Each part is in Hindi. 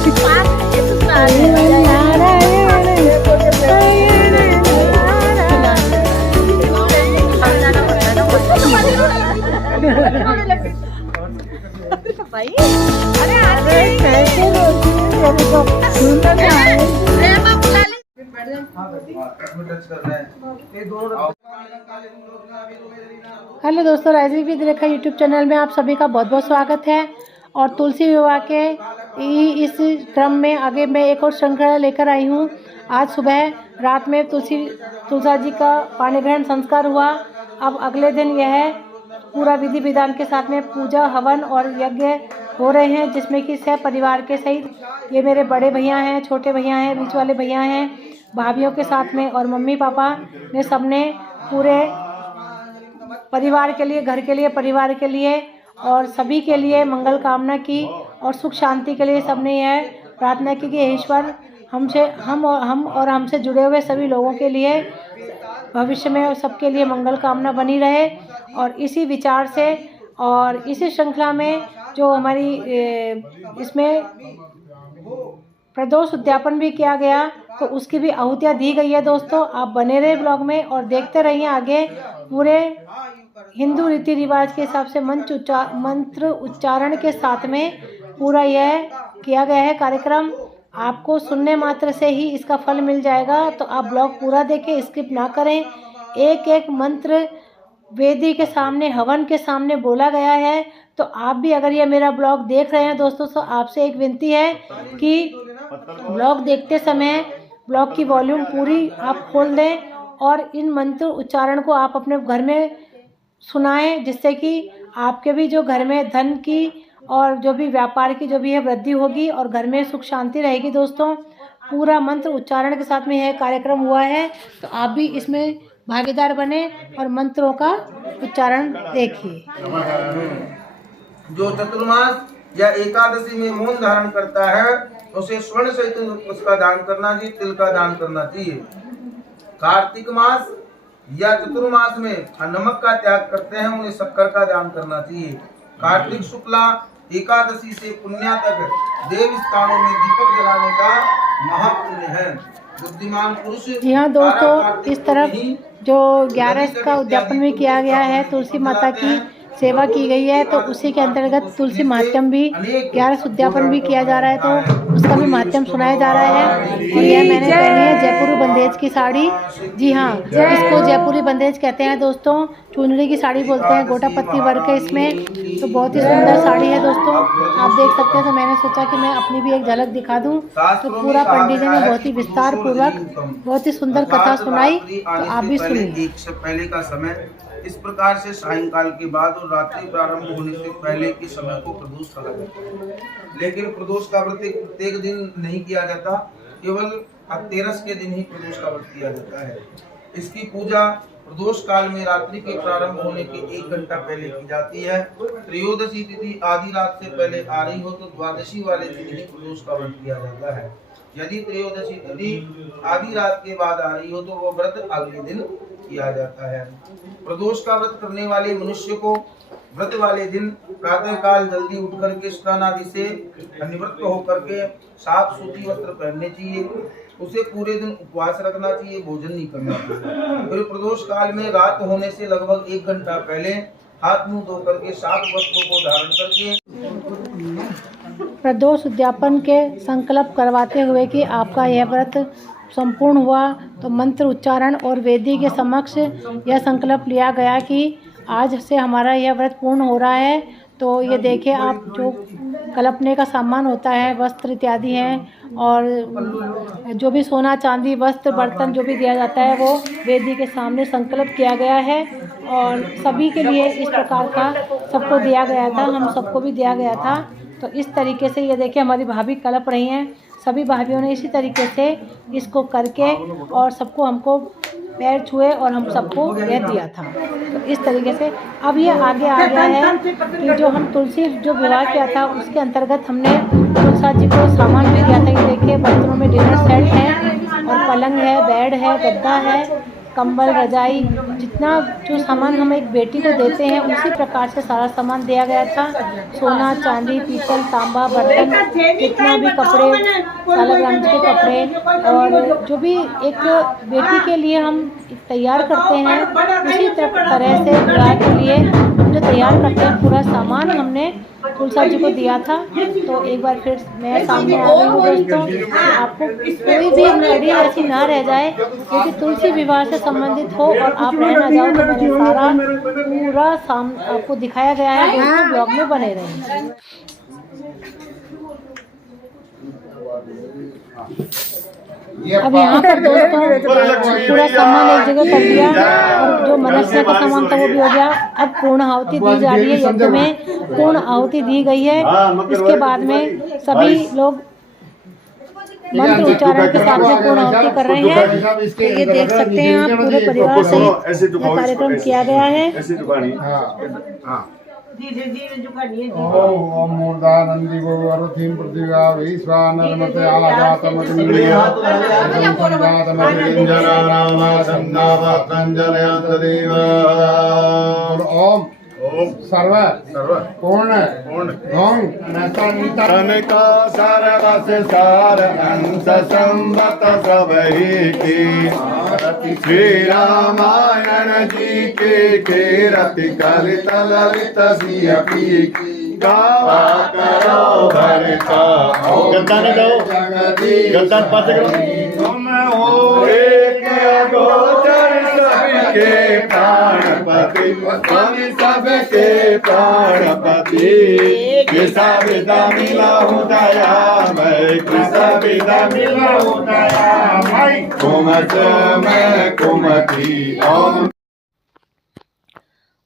हेलो दोस्तों, rising with Rekha YouTube channel में आप सभी का बहुत बहुत स्वागत है। और तुलसी विवाह के इस क्रम में आगे मैं एक और श्रृंखला लेकर आई हूँ। आज सुबह रात में तुलसा जी का पाणी ग्रहण संस्कार हुआ। अब अगले दिन यह पूरा विधि विधान के साथ में पूजा हवन और यज्ञ हो रहे हैं, जिसमें कि सह परिवार के सहित ये मेरे बड़े भैया हैं, छोटे भैया हैं, बीच वाले भैया हैं, भाभीयों के साथ में और मम्मी पापा ने सबने पूरे परिवार के लिए, घर के लिए, परिवार के लिए और सभी के लिए मंगल कामना की और सुख शांति के लिए सबने यह प्रार्थना की कि ईश्वर हम और हमसे जुड़े हुए सभी लोगों के लिए भविष्य में सबके लिए मंगल कामना बनी रहे। और इसी विचार से और इसी श्रृंखला में जो हमारी इसमें प्रदोष उद्यापन भी किया गया, तो उसकी भी आहुतियाँ दी गई है। दोस्तों, आप बने रहे ब्लॉग में और देखते रहिए आगे। पूरे हिंदू रीति रिवाज के हिसाब से मंत्र उच्चारण के साथ में पूरा यह किया गया है कार्यक्रम। आपको सुनने मात्र से ही इसका फल मिल जाएगा, तो आप ब्लॉग पूरा देखें, स्किप ना करें। एक एक मंत्र वेदी के सामने, हवन के सामने बोला गया है। तो आप भी अगर ये मेरा ब्लॉग देख रहे हैं दोस्तों, तो आपसे एक विनती है कि ब्लॉग देखते समय ब्लॉग की वॉल्यूम पूरी आप खोल दें और इन मंत्र उच्चारण को आप अपने घर में सुनाएं, जिससे कि आपके भी जो घर में धन की और जो भी व्यापार की जो भी है वृद्धि होगी और घर में सुख शांति रहेगी। दोस्तों, पूरा मंत्र उच्चारण के साथ में यह कार्यक्रम हुआ है, तो आप भी इसमें भागीदार बने और मंत्रों का उच्चारण देखिए। जो चतुर्मास या एकादशी में मौन धारण करता है, उसे स्वर्ण सहित उसका दान करना चाहिए, तिल का दान करना चाहिए। कार्तिक मास या चतुर्मास में नमक का त्याग करते हैं, उन्हें शक्कर का दान करना चाहिए। कार्तिक शुक्ला एकादशी से पुण्या तक देव स्थानों में दीपक जलाने का महापुण्य है। बुद्धिमान पुरुष। जी हाँ दोस्तों, इस तरफ जो 11 का उद्यापन भी किया गया है, तुलसी माता की सेवा की गई है, तो उसी के अंतर्गत तुलसी महात्म भी 11 उद्यापन भी किया जा रहा है, तो उसका भी महात्म सुनाया जा रहा है। और यह मैंने पहनी है जयपुरी बंदेज की साड़ी। जी हाँ, इसको जयपुरी बंदेज कहते हैं दोस्तों, चुनरी की साड़ी बोलते हैं, गोटा पत्ती वर्क है इसमें, तो बहुत ही सुंदर साड़ी है दोस्तों, आप देख सकते हैं। तो मैंने सोचा कि मैं अपनी भी एक झलक दिखा दूं। तो पूरा पंडित जी ने बहुत ही विस्तार पूर्वक बहुत ही सुंदर कथा सुनाई, तो आप भी सुनिए। पहले का समय इस प्रकार से सायंकाल के बाद और रात्रि प्रारंभ होने से पहले के समय को प्रदोष कहा जाता है। लेकिन प्रदोष का व्रत प्रत्येक दिन नहीं किया जाता, केवल धनतेरस के दिन ही प्रदोष का व्रत किया जाता है। इसकी पूजा प्रदोष काल में रात्रि के प्रारंभ होने के 1 घंटा पहले की जाती है। त्रयोदशी तिथि आधी रात से पहले आ रही हो तो द्वादशी वाले दिन ही प्रदोष का व्रत किया जाता है। यदि त्रयोदशी तिथि आधी रात के बाद आ रही हो तो वो व्रत अगले दिन किया जाता है। प्रदोष का व्रत करने वाले मनुष्य को व्रत वाले दिन प्रातः काल जल्दी उठ करके स्नान आदि से निवृत्त होकर के साफ सूती वस्त्र पहनने चाहिए। उसे पूरे दिन उपवास रखना चाहिए, भोजन नहीं करना चाहिए। फिर प्रदोष काल में रात होने से लगभग 1 घंटा पहले हाथ मुंह धो करके साफ वस्त्रों को धारण करके प्रदोष उद्यापन के संकल्प करवाते हुए कि आपका यह व्रत संपूर्ण हुआ, तो मंत्र उच्चारण और वेदी के समक्ष यह संकल्प लिया गया कि आज से हमारा यह व्रत पूर्ण हो रहा है। तो ये देखिए आप, जो कल्पने का सामान होता है, वस्त्र इत्यादि हैं, और जो भी सोना चांदी वस्त्र बर्तन जो भी दिया जाता है वो वेदी के सामने संकल्प किया गया है। और सभी के लिए इस प्रकार का सबको दिया गया था, हम सबको भी दिया गया था। तो इस तरीके से ये देखिए हमारी भाभी कल्प रही हैं, सभी भाभीयों ने इसी तरीके से इसको करके और सबको हमको पैर छुए और हम सबको यह दिया था। तो इस तरीके से अब ये आगे आ गया है कि जो हम तुलसी जो विवाह किया था उसके अंतर्गत हमने तुलसा जी को सामान भी दिया था। ये देखिए बर्तनों में डिनर सेट है और पलंग है, बेड है, गद्दा है, कंबल रजाई जितना जो सामान हम एक बेटी को देते हैं उसी प्रकार से सारा सामान दिया गया था। सोना चांदी पीतल तांबा बर्तन जितना भी कपड़े सालग्राम जी के कपड़े और जो भी एक बेटी के लिए हम तैयार करते हैं उसी तरह से विवाह के लिए जो तैयार करते हैं पूरा सामान हमने तुलसा जी को दिया था। तो एक बार फिर मैं सामने आ गई हूँ दोस्तों कि आपको कोई भी कड़ी ऐसी ना रह जाए क्योंकि तुलसी विवाह से संबंधित हो और आप रह ना जाओ। तो मैंने सारा पूरा आपको दिखाया गया है दोस्तों, ब्लॉग में बने रहें। अब यहाँ पर दोस्तों पूरा सामान एक जगह कर दिया और जो मनस्या का सामान था वो भी हो गया। अब पूर्ण आहुति दी जा रही है, यज्ञ में पूर्ण आहुति दी गई है। इसके बाद में सभी लोग मंत्र उच्चारण के साथ में पूर्ण आहुति कर रहे हैं। तो ये देख सकते हैं आप पूरे परिवार सहित कार्यक्रम किया गया है। ओम मूर्धानंदी गोवरुथिं पृथिव्या वैश्वानरमते ओम सर्व पूर्ण का सर्वस सार अंश संवत सबही की श्री रामायण जी के रति कलित ललित सियपी की गावा करो भरता गद्दा ने दो गद्दा पास करो तुम हो एक अगोचर सबके प्राणपति स्वामी सबके प्राणपति कृष्ण विदा मिला हूँ दया मैं कृष्ण विदा मिला हूँ दया मैं कुमत मैं कुमति ओम।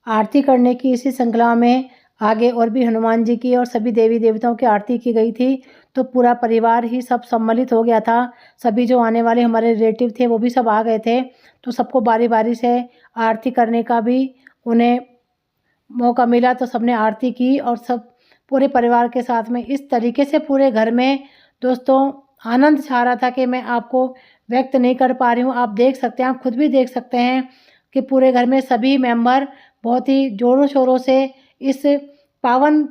आरती करने की इसी श्रृंखला में आगे और भी हनुमान जी की और सभी देवी देवताओं की आरती की गई थी। तो पूरा परिवार ही सब सम्मिलित हो गया था। सभी जो आने वाले हमारे रिलेटिव थे वो भी सब आ गए थे। तो सबको बारी बारी से आरती करने का भी उन्हें मौका मिला। तो सबने आरती की और सब पूरे परिवार के साथ में इस तरीके से पूरे घर में दोस्तों आनंद छा रहा था कि मैं आपको व्यक्त नहीं कर पा रही हूँ। आप देख सकते हैं, आप खुद भी देख सकते हैं कि पूरे घर में सभी मेंबर बहुत ही जोरों शोरों से इस पावन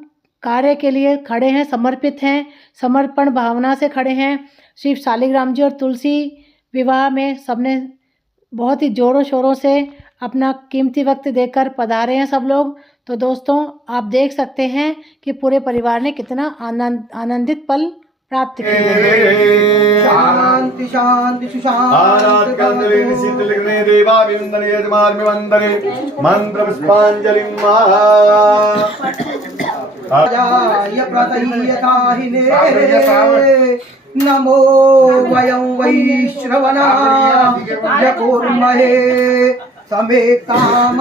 कार्य के लिए खड़े हैं, समर्पित हैं, समर्पण भावना से खड़े हैं। श्री शालिग्राम जी और तुलसी विवाह में सबने बहुत ही जोरों शोरों से अपना कीमती वक्त देकर पधारे हैं सब लोग। तो दोस्तों आप देख सकते हैं कि पूरे परिवार ने कितना आनंदित पल प्राप्त किया। शांति शांति सुशांति देवा विंदने यजमान में वंदने मंत्र पुष्पांजलि नमो वयं वैश्रवणा यकुर्महे समे काम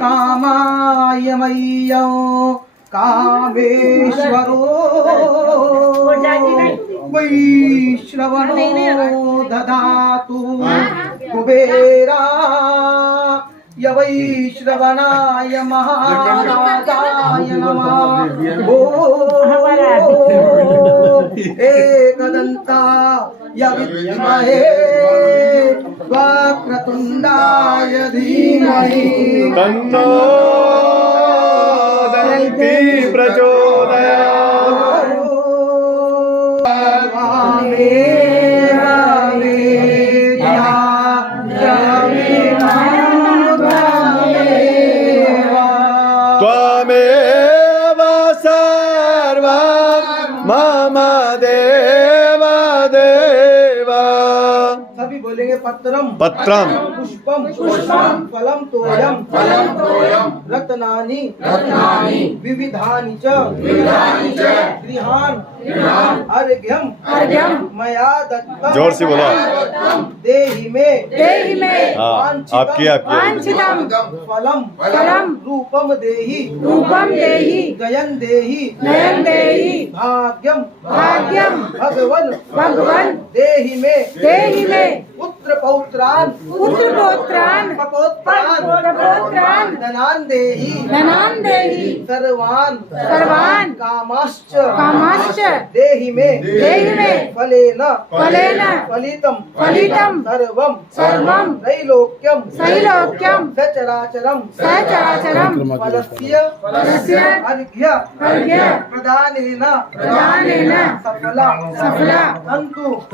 कामाय मय्यं कामेश्वरो वैश्रवणो ददातु कुबेरा य वैश्रवणाय महाराजाय नमः। एकदन्ता य विद्महे वक्रतुण्डाय धीमहि तन्नो दन्ति प्रचोदयात्। त्वमेव सर्वं मम देव देव। सभी बोलेंगे पत्रम पत्रम पुष्पम फलम तोयम रत्नानि विविधानि च गृहान अर्घ्यम मया दत्तम। जोर से बोला। देहि में हाँ, आपकी फलम रूपम देहि गयन देहि भाग्यम भगवन देहि में पुत्र पौत्रान कपोत्रान धनान देहि सर्वान कामाश्च देहि मे फलेन फलितम सर्वम त्रैलोक्यम सचराचरम फलस्य अर्घ्य प्रदानेन सफला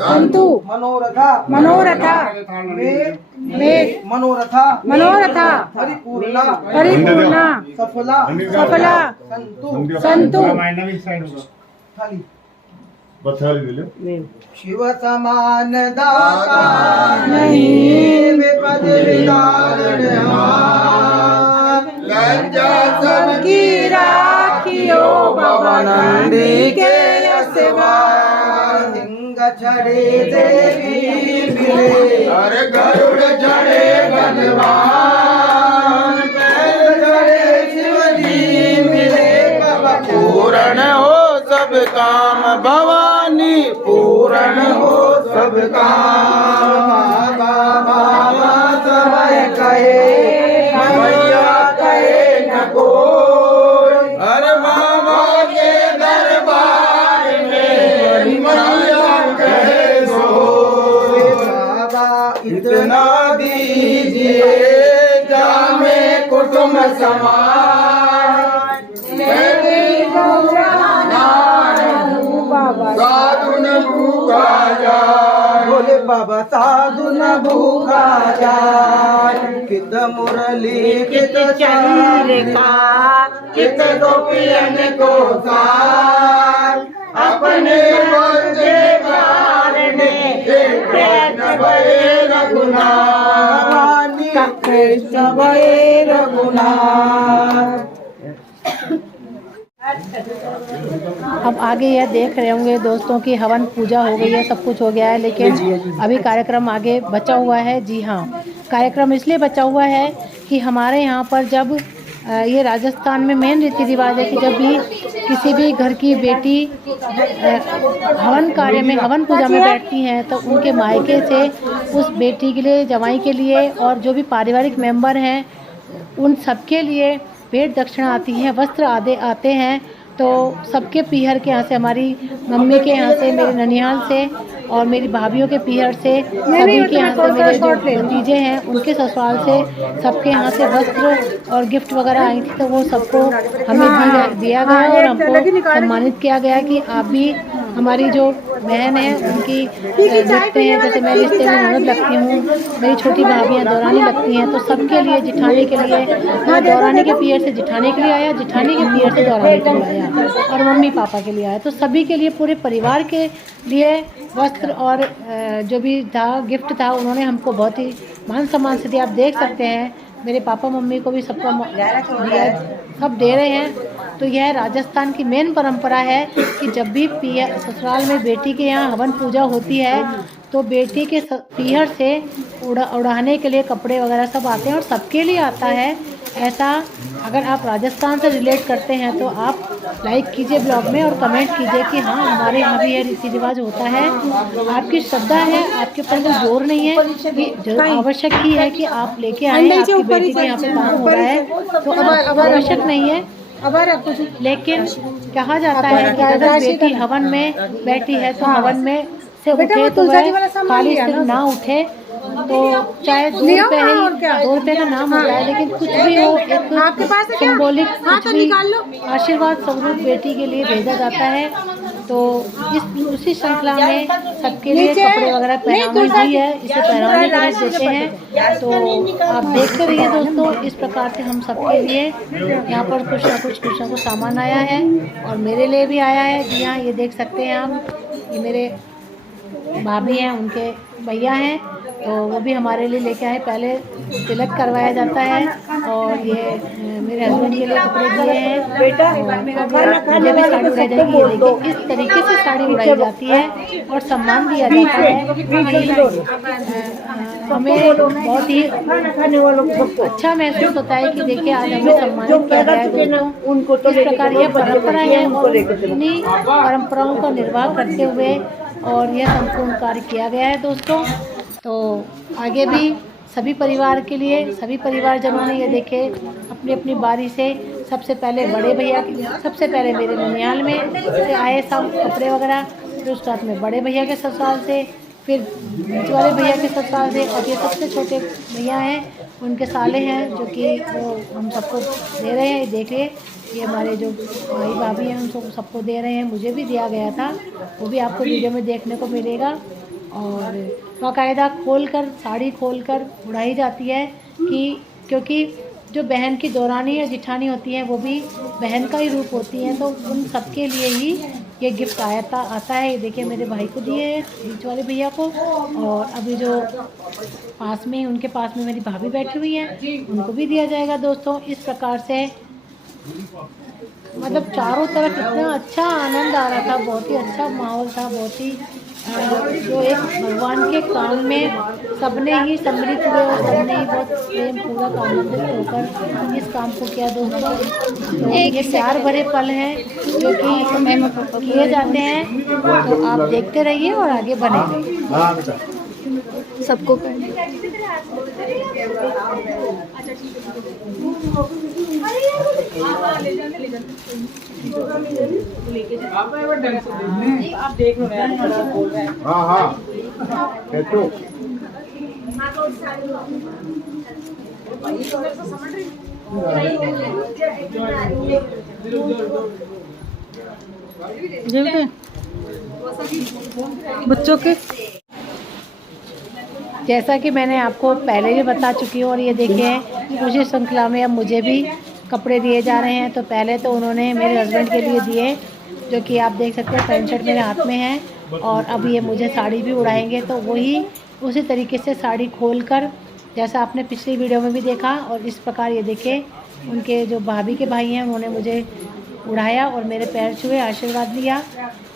संतु मनोरथा मनोरथा परिपूर्णा सफला संतु शिव समान दाता नहीं विपद विदारणहार लज्जा सबकी राखियो भवनंदी के यशवार सिंह छड़े देवी मिले अरे गरुड़ चढ़े बलवान पैर चढ़े शिवजी मिले पूर्ण हो सब काम भवानी पूर्ण हो सब काम बाबा समय कहे मैया कहे न कोई हर बाबा के दरबार में मैया कहे सो बाबा इतना दीजिए जामे कुटुंब समाज साधु न भूखा जाए बोले बाबा साधु न भूखा जाए कित मुरली कित चंद्रिका कित गोपियन को सार अपने बंदे कारणे कृष्ण भये रघुनाथ कृष्ण भये रघुनाथ। अब आगे यह देख रहे होंगे दोस्तों की हवन पूजा हो गई है, सब कुछ हो गया है, लेकिन अभी कार्यक्रम आगे बचा हुआ है। जी हाँ, कार्यक्रम इसलिए बचा हुआ है कि हमारे यहाँ पर जब ये राजस्थान में मेन रीति रिवाज है कि जब भी किसी भी घर की बेटी हवन कार्य में हवन पूजा में बैठती हैं तो उनके मायके से उस बेटी के लिए, जवाई के लिए और जो भी पारिवारिक मेंबर हैं उन सबके लिए भेंट दक्षिणा आती है, वस्त्र आदि आते हैं। तो सबके पीहर के यहाँ से, हमारी मम्मी के यहाँ से, मेरे ननिहाल से और मेरी भाभीयों के पीहर से, सभी के यहाँ से, मेरे जो भतीजे हैं उनके ससुराल से, सबके यहाँ से वस्त्र और गिफ्ट वगैरह आई थी। तो वो सबको हमें दिया गया और हमको सम्मानित किया गया कि आप भी हमारी जो बहन है उनकी देखते हैं, जैसे मैं रिश्ते में ननद लगती हूँ, मेरी छोटी भाभियाँ दौरानी लगती हैं, तो सबके लिए जिठाने के लिए, मैं दौरानी के पीहर से जिठाने के लिए आया, जिठानी के पीहर से दौरानी के लिए आया और मम्मी पापा के लिए आया। तो सभी के लिए, पूरे परिवार के लिए वस्त्र और जो भी था गिफ्ट था उन्होंने हमको बहुत ही मान सम्मान से दिया। आप देख सकते हैं मेरे पापा मम्मी को भी सबको दिया, सब दे रहे हैं। तो यह राजस्थान की मेन परंपरा है कि जब भी ससुराल में बेटी के यहाँ हवन पूजा होती है तो बेटी के पीहर से उड़ाने के लिए कपड़े वगैरह सब आते हैं और सबके लिए आता है। ऐसा अगर आप राजस्थान से रिलेट करते हैं तो आप लाइक कीजिए ब्लॉग में और कमेंट कीजिए कि हाँ हमारे यहाँ भी यह रीति रिवाज होता है। आपकी श्रद्धा है, आपके ऊपर कोई जोर नहीं है, ये आवश्यक ही है कि आप लेके आए। आपकी बेटी के यहाँ पे काम हो रहा है तो आवश्यक नहीं है, लेकिन कहा जाता है कि अगर बेटी हवन में बैठी है तो हवन में से उठे तो वह खाली सिर ना उठे। तो चाहे 2 रुपये है, 2 रुपये का नाम होता है, लेकिन कुछ भी हो, एक सिंबॉलिक कुछ भी आशीर्वाद स्वरूप बेटी के लिए भेजा जाता है। तो उसी श्रृंखला में सबके लिए कपड़े वगैरह पहनानी हुई है, इसे पहनाने के लिए देते हैं। तो आप देखते रहिए दोस्तों, इस प्रकार से हम सबके लिए यहाँ पर कुछ ना कुछ सामान आया है और मेरे लिए भी आया है। जी हाँ, ये देख सकते हैं आप, ये मेरे भाभी हैं, उनके भैया हैं, तो वो भी हमारे लिए लेके आए। पहले तिलक करवाया जाता है और ये मेरे हस्बैंड के लिए कपड़े दिए हैं। बेटा मुझे भी साड़ी उड़ाई जाएगी, ये देखिए इस तरीके से साड़ी उड़ाई जाती है और सम्मान दिया जाता है। हमें बहुत ही अच्छा महसूस होता है कि देखिए आज हमें सम्मानित किया गया है दोस्तों। इस प्रकार ये परंपरा है और इन्हीं परंपराओं का निर्वाह करते हुए और यह संपूर्ण कार्य किया गया है दोस्तों। तो आगे भी सभी परिवार के लिए सभी परिवारजनों ने ये देखे अपनी अपनी बारी से सबसे पहले बड़े भैया सबसे पहले मेरे ननिहाल में से आए सब कपड़े वगैरह, फिर उसके बाद में बड़े भैया के ससुराल से, फिर बीच वाले भैया के ससुराल से, और ये सबसे छोटे भैया हैं उनके साले हैं जो कि वो हम सबको दे रहे हैं। देखिए ये हमारे जो भाई भाभी हैं उन सबको दे रहे हैं, मुझे भी दिया गया था, वो भी आपको वीडियो में देखने को मिलेगा। और बाकायदा खोलकर साड़ी खोलकर उड़ाई जाती है कि क्योंकि जो बहन की दौरानी या जिठानी होती हैं वो भी बहन का ही रूप होती हैं, तो उन सबके लिए ही ये गिफ्ट आता है। ये देखिए मेरे भाई को दिए हैं, बीच वाले भैया को, और अभी जो पास में उनके पास में मेरी भाभी बैठी हुई हैं उनको भी दिया जाएगा दोस्तों। इस प्रकार से मतलब चारों तरफ इतना अच्छा आनंद आ रहा था, बहुत ही अच्छा माहौल था, बहुत ही जो एक भगवान के काम में सबने ही सम्मिलित हुए और सबने ही बहुत प्रेम पूर्वक आनंदित होकर इस काम को किया दोस्तों। तो ये प्यार भरे पल हैं जो कि किए जाते हैं, तो आप देखते रहिए और आगे बने रहिए सबको। आप देख लो यार, बोल रहे हैं। हाँ हाँ हेतु बच्चों के जैसा कि मैंने आपको पहले भी बता चुकी हूँ। और ये देखिए उसी श्रृंखला में अब मुझे भी कपड़े दिए जा रहे हैं। तो पहले तो उन्होंने मेरे हस्बैंड के लिए दिए, जो कि आप देख सकते हैं पैंट शर्ट मेरे हाथ में है, और अब ये मुझे साड़ी भी उड़ाएंगे। तो वही उसी तरीके से साड़ी खोलकर जैसा आपने पिछली वीडियो में भी देखा, और इस प्रकार ये देखिए उनके जो भाभी के भाई हैं उन्होंने मुझे उड़ाया और मेरे पैर छुए, आशीर्वाद लिया।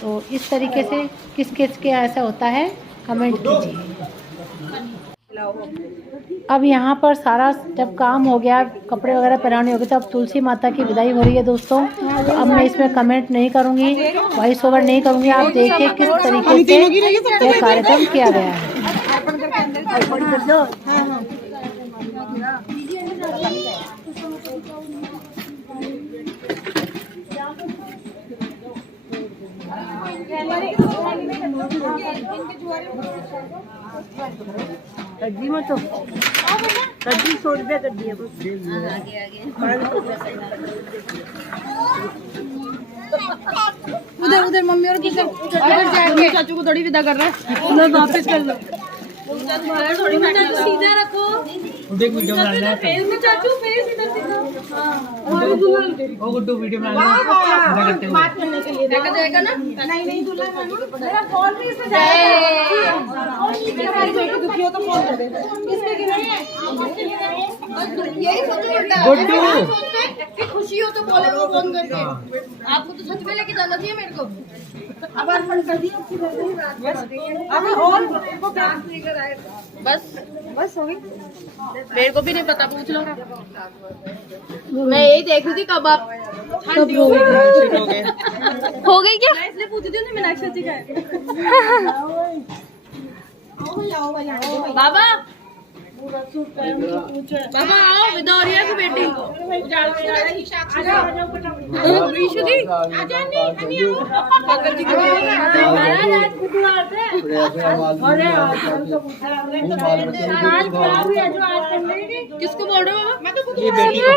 तो इस तरीके से किस किस के ऐसा होता है कमेंट कीजिए। अब यहाँ पर सारा जब काम हो गया, कपड़े वगैरह पहनाने हो गए, तो अब तुलसी माता की विदाई हो रही है दोस्तों। तो अब मैं इसमें कमेंट नहीं करूँगी, वॉइस ओवर नहीं करूँगी। आप देखिए किस तरीके से यह कार्यक्रम किया गया है। कड्डी मत कड्डी 100 रुपया कड्डी है बस। उधर उधर मम्मी और किधर जाके चाचू को थोड़ी विदा कर रहा है, उधर वापस कर लो। थोड़ी सीधा रखो, देख वीडियो बनाना है फेस में चाचू, फेस इधर दिखाओ। हां वो गुड्डू वीडियो बनाना है, बात करने के लिए देखा जाएगा ना। नहीं दूल्हा मेरा फोन भी इसमें जाएगा, और ये दुखी हो तो फोन कर दे। इसमें गिराई है यही सोचो गुड्डू कि खुशी हो तो बोले वो फोन करके। आपको तो सच में लेके जाना चाहिए मेरे को। अब अर्पण कर दिया बस, अब और को प्राप्त नहीं कराए बस हो गई। मेरे को भी नहीं पता, पूछ लो। मैं यही देख रही थी कब आप हो गई क्या, इसलिए पूछती थी मीनाक्षी जी का बाबा आओ, विदौरिया की बेटी ऋषु जी किसको बोल रहे हो? ये बेटी को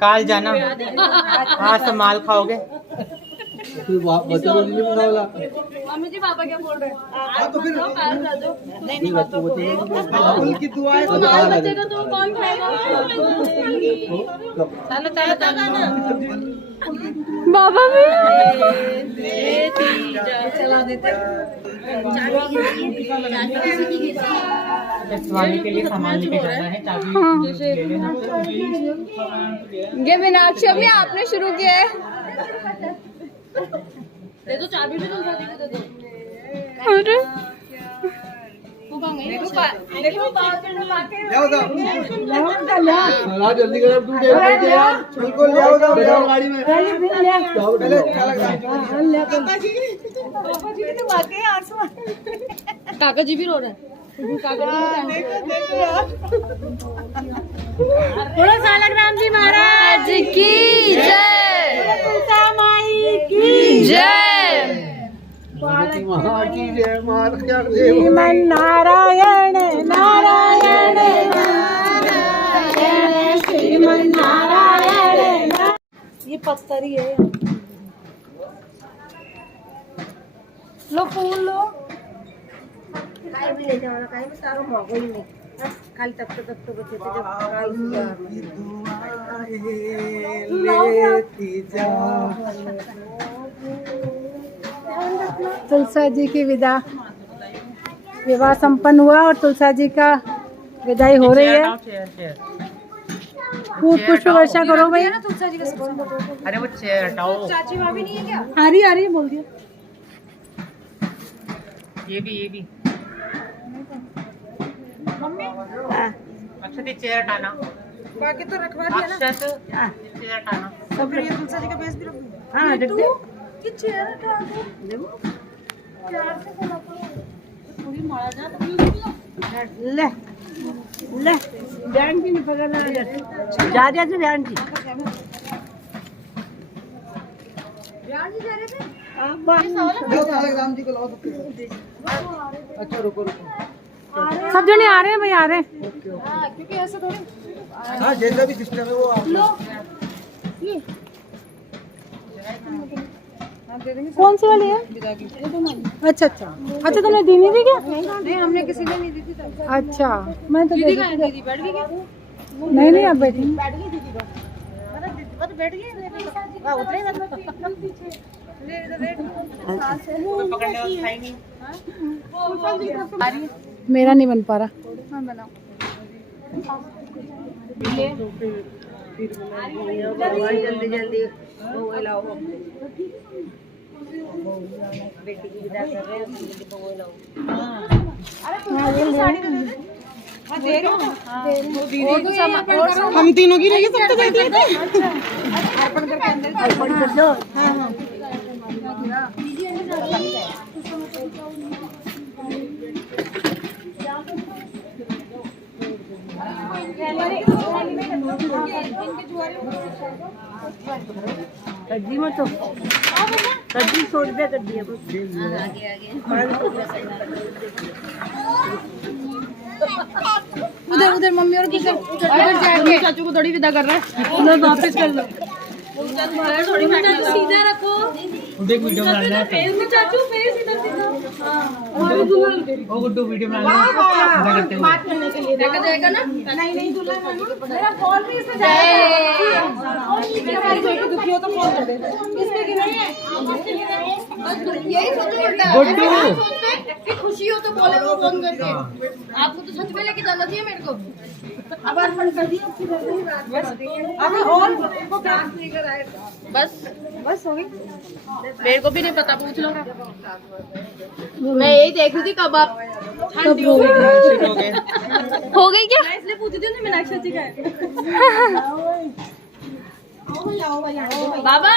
काल जाना, आज संभाल खाओगे। मम्मी जी पापा क्या बोल रहे हैं? तो फिर नहीं उनकी दुआ है, बच्चे का तो कौन खाएगा? चलो बाबा भी चला देते। स्वामी के लिए सामान लेके जाना है, चाबी ले लेना। ये मीनाक्षी अभी आपने शुरू किया है। दे दो चाबी भी, तो शादी को दे दो। जल्दी कर, तू बिल्कुल गाड़ी में काका जी भी रो रहे हैं। बोलो सालग्राम जी महाराज की जय, तुलसा माई की जय, श्रीमन नारायण नारायण नारायण, श्रीमन नारायण। ये पत्थर ही है। लो फूल लो। काय भी ले जाओ ना, काय भी सारो महंगो ही नहीं। खाली तब बचे थे जब तुलसा जी की विवाह संपन्न हुआ और तुलसा जी का विदाई हो रही है। खूब पुष्प वर्षा करो भाई। तुलसा जी का अरे वो चेयर हटाओ। चाची भाभी नहीं है क्या? आ रही है, बोल दिया। ये भी अक्षत ये चेयर हटाना। बाकी तो रखवा दिया ना। अक्षत चेयर हटाना। तो फिर ये तुलसा जी का बेस भी रख दूँ। हाँ देख दे ये चेयर हटा दो। प्यार से बोला करो। थोड़ी मारा जा तो ले ले ध्यान की नहीं पकड़ना जा जा से ध्यान की जा रहे थे। अच्छा रुको सब जने आ रहे हैं भाई, आ रहे हैं। हाँ, क्योंकि ऐसे थोड़ी हाँ जैसा भी सिस्टम है वो आप कौन सी वाली है? अच्छा अच्छा अच्छा, तुमने दी नहीं थी क्या? नहीं, हमने किसी ने नहीं दी थी तब। अच्छा, मैं तो दीदी कहाँ है? दीदी बैठ गई क्या? नहीं आप बैठी। बैठ गई दीदी तो। अरे दीदी तो बैठ गई। वाह, उतरे ना। ले इधर बैठ। पकड़ने वाला था ही नहीं। मेरा नहीं बन पा रहा। हाँ, बनाओ। जल्दी जल्दी वो लाओ बेटी की विदा कर रहे हैं वो लाओ। अरे तुम साड़ी दे दे। हाँ, दे रही हूँ। और तो सामान हम तीनों की रहेगी, सबको दे दिया। अर्पण करके अंदर अर्पण कर दो। कद्दी मत तो कद्दी 100 रुपया कर दिया बस। उधर उधर मम्मी और किधर उधर जाके चाचू को थोड़ी विदा कर रहा है। उधर वापस कर लो। थोड़ी सीधा रखो। देख वीडियो बनाना है। चाचू फेस इधर दिखाओ। ओ गुड्डू वीडियो बनाना है। करते हुए बात करने के लिए देखा जाएगा ना। नहीं नहीं दूल्हा मेरा फोन भी इसमें जाएगा। दुखी हो तो फोन कर दे। किसके गिरे हैं? यही सोचो उल्टा। गुड्डू कि खुशी हो तो बोले वो फोन करके। आपको तो सच में लेके जाना चाहिए मेरे को। अब अर्पण कर दिया। बस अब और इनको प्राप्त नहीं कराए। बस बस हो गई। मेरे को भी नहीं पता, पूछ लो। मैं यही देख रही थी कब आप ठंडी हो गई क्या? मैं इसलिए पूछी थी ना मीनाक्षी जी का है। बाबा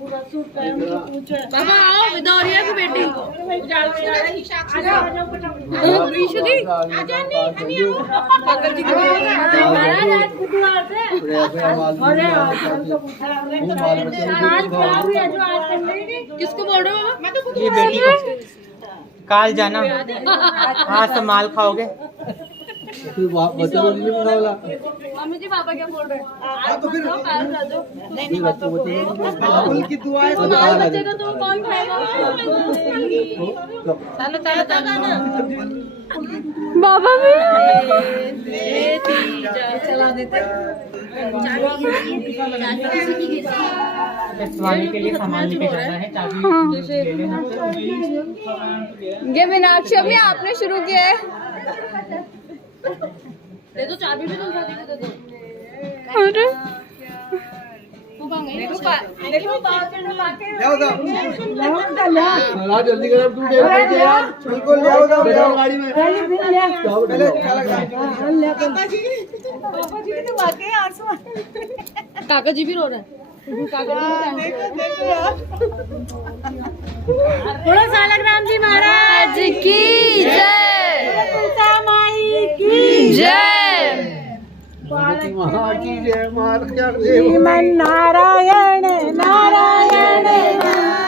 बाबा आओ, विदा हो रही है बेटी। ईशु जी पागल जी किसको बोल रहे हो बाबा? मैं तो ये बेटी को काल जाना। आज तो माल खाओगे। मम्मी जी पापा क्या बोल रहे हैं? उनकी दुआएं बचेगा तो कौन खाएगा? चलो चलो चलो बाबा भी चला देते। स्वामी के लिए सामान लेके जाना है। चाबी ले लेना। ये मीनाक्षी अभी आपने शुरू किया है। दे दो चाबी भी, तुम शादी को दे दो। ला जल्दी कर, तू देर कर दिया यार। बिल्कुल ले आओ जाओ गाड़ी में। पहले पापा जी तो वाकई आंसू। काका जी भी रो रहे हैं। बोलो सालग्राम जी महाराज की जय, भगवती माँ की जय मार क्या श्रीमन नारायण नारायण नारायण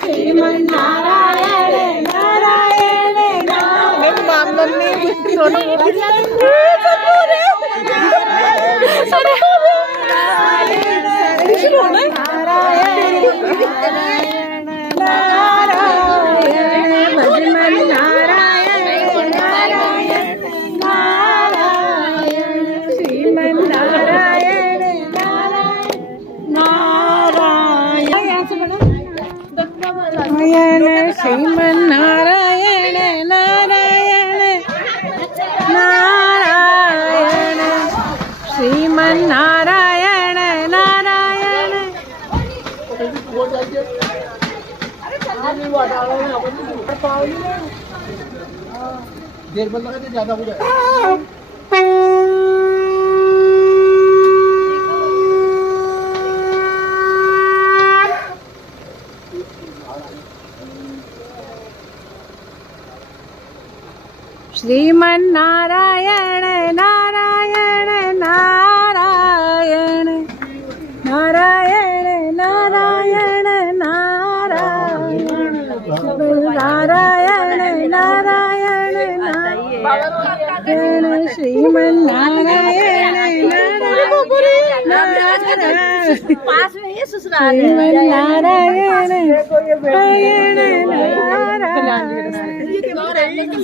श्रीमन नारायण नारायण श्रीमन नारायण नारायण नारायण श्रीमन नारायण नारायण देर बंद लगा ज्यादा हो जाए। श्रीमन नारायण नारायण नारायण नारायण नारायण नारायण नारायण नारायण नारायण श्रीमन नारायण नारायण पास में ये ससुराल है। श्रीमन नारायण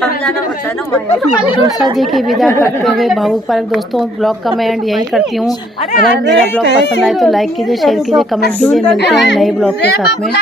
समझाना पड़ता है ना। तुलसा जी की विदा करते हुए भावुक पार्क दोस्तों ब्लॉग का मैं एंड यही करती हूँ। अगर मेरा ब्लॉग पसंद आए तो लाइक कीजिए, शेयर कीजिए, कमेंट कीजिए। मिलते हैं नए ब्लॉग के साथ में।